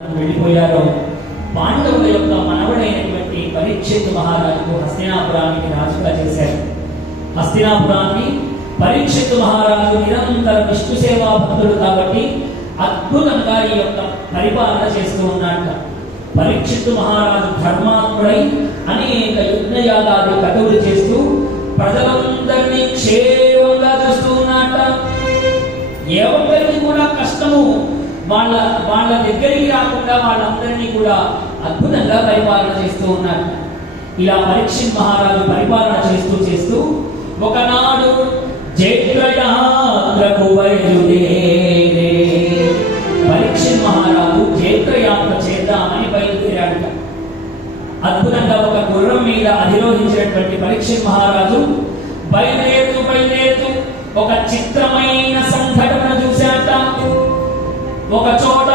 వెళ్ళిపోయారో పాండవుల యొక్క మనవడైనటువంటి పరీక్షిత్ మహారాజుకు హస్తినాపురానికి రాజుగా చేశారు. హస్తినాపురాన్ని పరీక్షిత్ మహారాజు నిరంతర విష్ణు సేవా భక్తుడు కాబట్టి అద్భుతంగా ఈ యొక్క పరిపాలన చేస్తూ ఉన్నాడు. పరీక్షిత్ మహారాజు ధర్మాత్ముడై అనేక యజ్ఞయాగాది కటువులు చేస్తూ ప్రజలందరినీ క్షేమంగా చూస్తూ ఉన్నాడు. ఎవరికి కూడా కష్టము వాళ్ళ దగ్గరికి రాకుండా వాళ్ళందరినీ కూడా అద్భుతంగా పరిపాలన చేస్తూ ఉన్నారు. ఇలా పరీక్షిత్ మహారాజు పరిపాలన చేస్తూ ఒకనాడు జైత్రయాత్రకు బయలుదేరే. పరీక్షిత్ మహారాజు జైత్రయాత్ర చేద్దామని బయలుదేరాడు. అద్భుతంగా ఒక గుర్రం మీద అధిరోహించినటువంటి పరీక్షిత్ మహారాజు బయలుదేరుతూ ఒక చిత్రమైన సంఘటన చూశాట. ఒక చోట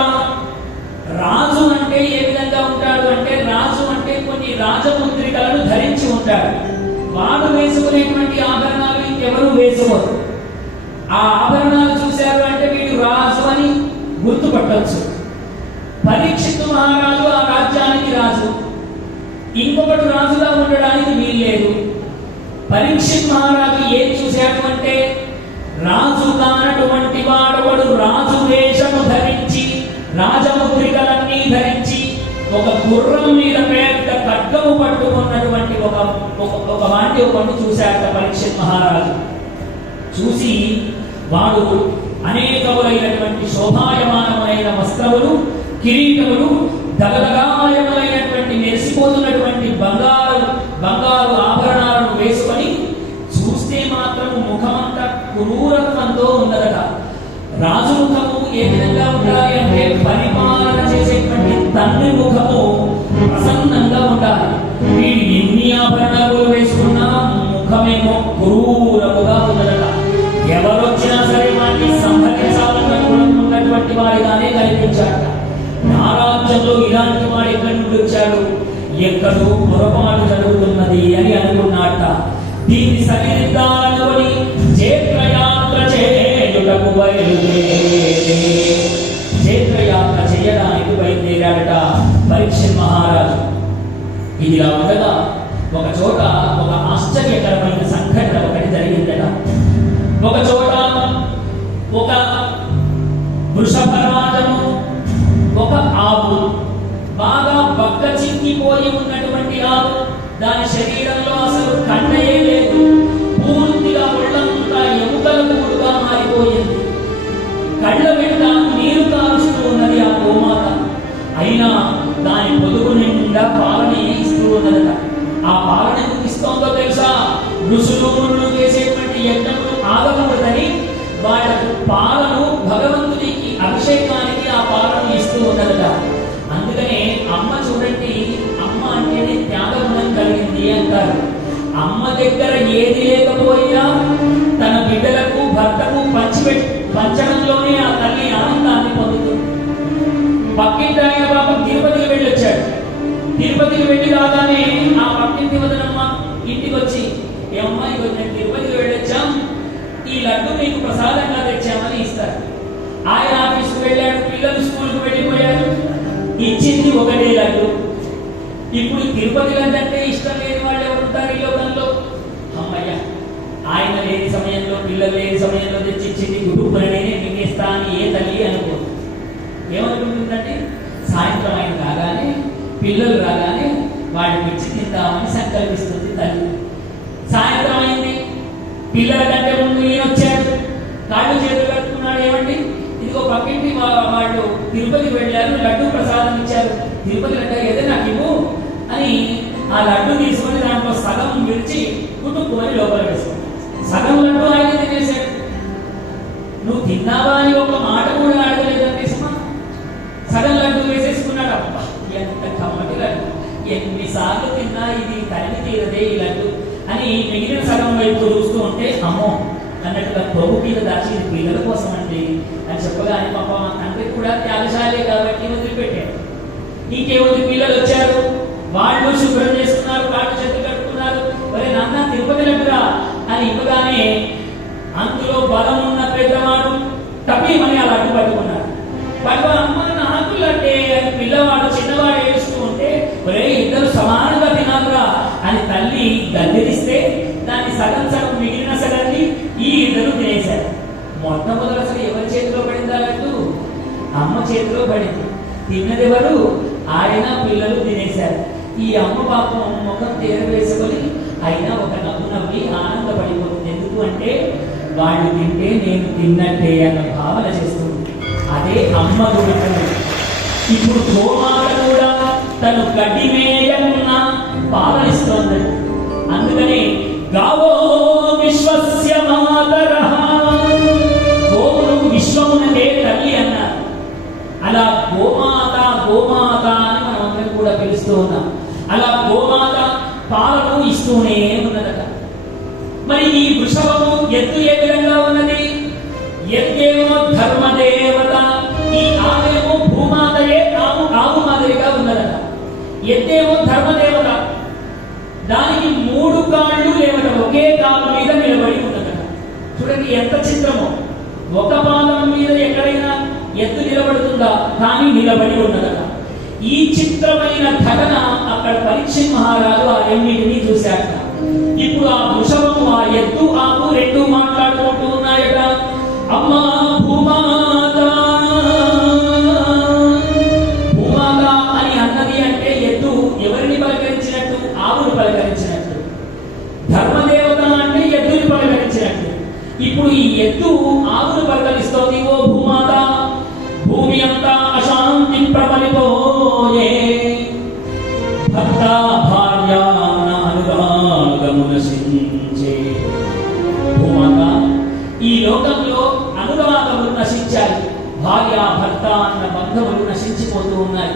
రాజు అంటే ఏ విధంగా ఉంటాడు అంటే, రాజు అంటే కొన్ని రాజముద్రికలను ధరించి ఉంటాడు. వాడు వేసుకునేటువంటి ఆభరణాలు ఇంకెవరు వేసుకోరు. ఆ ఆభరణాలు చూశారు అంటే వీడు రాజు అని గుర్తుపట్టవచ్చు. పరీక్షిత్ మహారాజు ఆ రాజ్యానికి రాజు, ఇంకొకటి రాజుగా ఉండడానికి వీల్లేదు. పరీక్షిత్ మహారాజు ఏం చూశాడు అంటే, రాజు కానటువంటి వాడొకడు రాజు వేషము ధరించి రాజముద్రికలన్నీ ధరించి ఒక గుర్రం మీద పెద్ద ఖడ్గము పట్టుకున్నటువంటి ఒక వాణ్ణి చూశాక పరీక్షిత్ మహారాజు చూసి, వాడు అనేకములైనటువంటి శోభాయమానములైన వస్త్రములు, కిరీటములు, దగదగాయములైనటువంటి మెరిసిపోతున్నటువంటి బంగారు ఆభరణాలను వేసుకొని చూస్తే మాత్రం ముఖమంతా క్రూరత్వంతో ఉన్నదట. రాజు ముఖము ఏ విధంగా ఉండాలి అంటే, పరిపాలన చేసేటువంటి తండ్రి ముఖము ప్రసన్నంగా ఉండాలి. వీడు ఎన్ని ఆభరణాలు వేసుకున్నా ముఖమేమో క్రూరముగా ఉన్నదట. ఎవరొచ్చినా సరే వాటిని సంహరించాలన్న ఉన్నటువంటి వాడిగానే కనిపించాడట. నా రాజ్యంలో ఇలాంటి వాడు ఎక్కడి నుండి వచ్చాడు, ఎక్కడో పొరపాటు జరుగుతున్నది అని అనుకున్నాడట. దీన్ని సరిదిద్దాలనుకొని జైత్రయాత్ర చేయుటకు జైత్రయాత్ర చేయడానికి బయలుదేరాడట పరీక్షిత్ మహారాజు. ఇదిలా ఉండగా ఒక చోట ఒక ఆశ్చర్యకరమైన సంఘటన ఒకటి జరిగిందట. ఒక చోట ఒక వృషభరాజము, ఒక ఆవు, బాగా బక్క చిక్కిపోయి ఉన్నటువంటి ఆవు, దాని శరీరంలో అసలు కన్నయే లేదు, పూర్తిగా ఒళ్ళంతా ఎముకల కూడుగా మారిపోయింది. కళ్ళ వెంట నీరు కారుస్తూ ఉన్నది ఆ గోమాత. అయినా దాని పొదుగు నిండా పాలన ఇస్తూ ఉన్నదట. ఆ పాలన ఎందుకు ఇస్తోందో తెలుసా? ఋషులు మునులు చేసేటువంటి యజ్ఞములు ఆగకూడదని వాళ్ళకు పాలను భగవంతుడికి అభిషేకానికి ఆ పాలను ఇస్తూ ఉన్నదట. అందుకనే అమ్మ చూడండి, అమ్మ అంటేనే త్యాగగుణం కలిగింది అంటారు. అమ్మ దగ్గర ఏది లేకపోయినా తన బిడ్డలకు భర్తకు పంచడంలోనే ఆ తల్లి ఆనందాన్ని పొందుతుంది. పక్కింటి ఆయన పాపం తిరుపతికి వెళ్ళొచ్చాడు. తిరుపతికి వెళ్ళి రాగానే ఆ పక్కింటి వదనమ్మ ఇంటికి వచ్చి, ఏమమ్మా ఇక నేను తిరుపతికి వెళ్ళొచ్చాం, ఈ లడ్డు మీకు ప్రసాదంగా తెచ్చామని ఇస్తారు. ఆయన ఆఫీస్కి వెళ్ళాడు, పిల్లలు స్కూల్కి వెళ్ళిపోయారు, ఇచ్చింది ఒకటే లడ్డు. ఇప్పుడు తిరుపతి లడ్డు అంటే ఇష్టం లేని వాళ్ళు ఎవరు ఉంటారు ఈ లోకంలో? అమ్మయ్య, ఆయన లేని సమయంలో, పిల్లలు లేని సమయంలో తెచ్చి ఇచ్చింది కుటుంబాన్ని మింగేస్తా అని ఏ తల్లి అనుకో. ఏమనుకుంటుందంటే, సాయంత్రం ఆయన రాగానే, పిల్లలు రాగానే వాడికి ఇచ్చి తిందామని సంకల్పిస్తుంది తల్లి. సాయంత్రం అయింది, పిల్లల కంటే ముందు ఈయన వచ్చాడు, కాళ్ళు చేతులు కట్టుకున్నాడు. ఏమండి, ఇదిగో పక్కింటి వాళ్ళు తిరుపతికి వెళ్ళారు, లడ్డు ప్రసాదం ఇచ్చారు, తిరుపతి లడ్డు ఏదైనా నాకు ఇవ్వు అని ఆ లడ్డు తీసుకొని దాంట్లో సగం విడిచి కుటుంబని లోపల వేసుకున్నాడు. సగం లడ్డు ఆయన తినేశాడు. నువ్వు తిన్నావా అని ఒక మాట కూడా అడగలేదండి. సగం లడ్డు వేసేసుకున్నాడు. అబ్బా ఎంత కమ్మటి లడ్డు, ఎన్నిసార్లు తిన్నా ఇది తల్లి తీరదే ఈ లడ్డు అని మిగిలిన సగం వైపు చూస్తూ ఉంటే, అమ్మో అన్నట్టుగా ప్రభు మీద దాచి పిల్లల కోసం అండి అని చెప్పగానే పాప మా తండ్రి కూడా త్యాగశాలే కాబట్టి వదిలిపెట్టాడు. ఇంకేముంది, పిల్లలు వచ్చారు, వాళ్ళు శుభ్రం చేసుకున్నారు, కాళ్ళు చేతులు కట్టుకున్నారు. మరి నాన్న తిరుపతి లడ్డురా అని ఇవ్వగానే అందులో బలం ఉన్న పెద్దవాడు టపీమని అలా అడ్డు పట్టుకున్నాడు. అమ్మ నాకు లడ్డే అని చిన్నవాడు ఏడుస్తూ ఉంటే ఒరే ఇద్దరు సమానంగా తినాలరా అని తల్లి గద్దెరిస్తే దాన్ని సగం సగం మిగిలిన సగాన్ని ఈ ఇద్దరు తినేశారు. మొట్టమొదటి అసలు ఎవరి చేతిలో పడిందా లడ్డు? అమ్మ చేతిలో పడింది. తిన్నది ఎవరు? ఆయన పిల్లలు తినేశారు. ఈ అమ్మ పాపం ముఖం వేసుకొని అయినా ఒక నవ్వు నవ్వి ఆనందపడిపోతుంది. ఎందుకు అంటే వాళ్ళు తింటే నేను తిన్నట్టే అన్న భావన చేస్తుంది. అదే అమ్మ గురించి. ఇప్పుడు గోమాత కూడా తను గడ్డి మేయన్న పాలనిస్తోంది. అందుకని గావో విశ్వస్య మాతరః, గోవులు విశ్వమునకే తల్లి అన్నారు. అలా గోమాత గోమాత అని మనం అందరం కూడా పిలుస్తూ ఉన్నాం. అలా గోమాత పాలను ఇస్తూనే ఉన్నదట. మరి ఈ వృషభము ఎత్తు ఏ విధంగా ఉన్నది? ఎత్తేమో ధర్మదేవత, ఈ ఆవేమో భూమాతయే ఆవు మాదిరిగా ఉన్నదట. ఎత్తేమో ధర్మదేవత, దానికి 3 కాళ్ళు లేవట, ఒకే కాలు మీద నిలబడి ఉన్నదట. చూడండి ఎంత చిత్రమో. ఒక పాదం మీద ఎక్కడైనా ఎత్తు నిలబడుతుందా? కానీ నిలబడి ఉన్నదట. ఈ చిత్రమైన ఘటన అక్కడ పరీక్షిత్ మహారాజు ఆ రెండింటినీ చూశాక ఇప్పుడు ఆ వృషభము ఆ ఎత్తు ఆకు రెండు మాట్లాడుకుంటూ ఉన్నాయట. అమ్మా భూమాత భూమాత అని అన్నది అంటే ఎత్తు ఎవరిని పలకరించినట్టు? ఆవును పలకరించినట్టు. ధర్మదేవత అంటే ఎద్దుని పలకరించినట్టు. ఇప్పుడు ఈ ఎత్తు ఆవును పలకరిస్తోంది. ఓ భూమాత, భూమి అంతా అశాంతి ప్రబలిపోయే, భర్త భార్య అనురాగము నశించే. భూమాత, ఈ లోకంలో అనురాగములు నశించాలి. భార్య భర్త అన్న బంధములు నశించిపోతూ ఉన్నాయి.